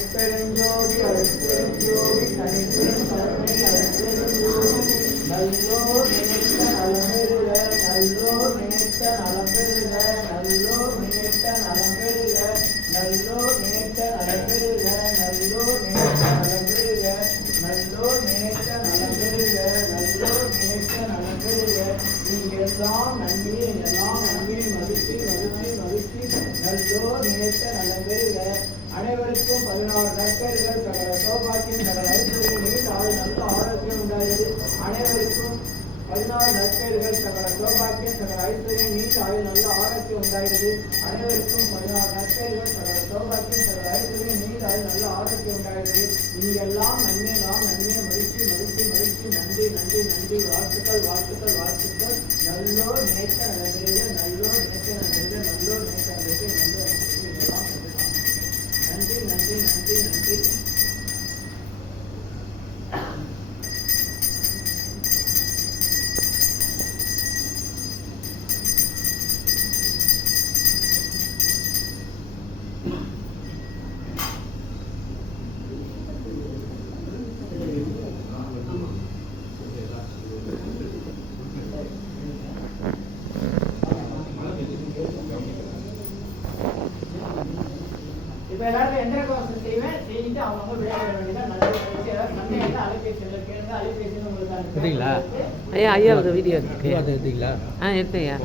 அருட்பெருஞ்சோதி அருட்பெருஞ்சோதி தனிப்பெரும் கருணை அருட்பெருஞ்சோதி நல்லோர் நினைத்த நலம்பெறுக நல்லோர் நினைத்த நலம்பெறுக நல்லோர் நினைத்த நலம்பெறுக நல்லோர் நினைத்த நலம்பெறுக நல்லோர் நினைத்த நலம்பெறுக நல்லோர் நினைத்த நலம்பெறுக நல்லோர் நினைத்த நலம்பெறுக எல்லாம் நன்மையை மகிழ்ச்சி நல்லோர் நினைத்த நலம்பெறுக அனைவருக்கும் 16 நற்பெயர்கள் சகல சௌபாக்கியம் சகல ஐஸ்வர்யம் நீண்ட ஆயுள் நல்ல ஆரோக்கியம் உண்டாகிறது அனைவருக்கும் 16 நற்பெயர்கள் சகல சௌபாக்கியம் சகல ஐஸ்வர்யம் நீண்ட ஆயுள் நல்ல ஆரோக்கியம் உண்டாகிறது அனைவருக்கும் 16 நற்பெயர்கள் சகல சௌபாக்கியம் சகல ஐஸ்வர்யம் நீண்ட ஆயுள் நல்ல ஆரோக்கியம் உண்டாகிறது இங்கெல்லாம் நன்மை மகிழ்ச்சி நன்றி வாழ்த்துக்கள் நல்லோர் நினைத்த நல்ல நல்லோர் நினைத்த நல்லோர் நன்றி இப்போ எல்லாரும் எந்த கோர்ஸ் செய்வேன் செஞ்சுட்டு அவங்க விளையாட வேண்டியதான் நல்ல நன்மை அலைபேசியில் கேளுங்க அலைபேசியில் உங்களுக்கு ஐயா வீடியோ எடுத்தீங்களா? எடுத்தேன்.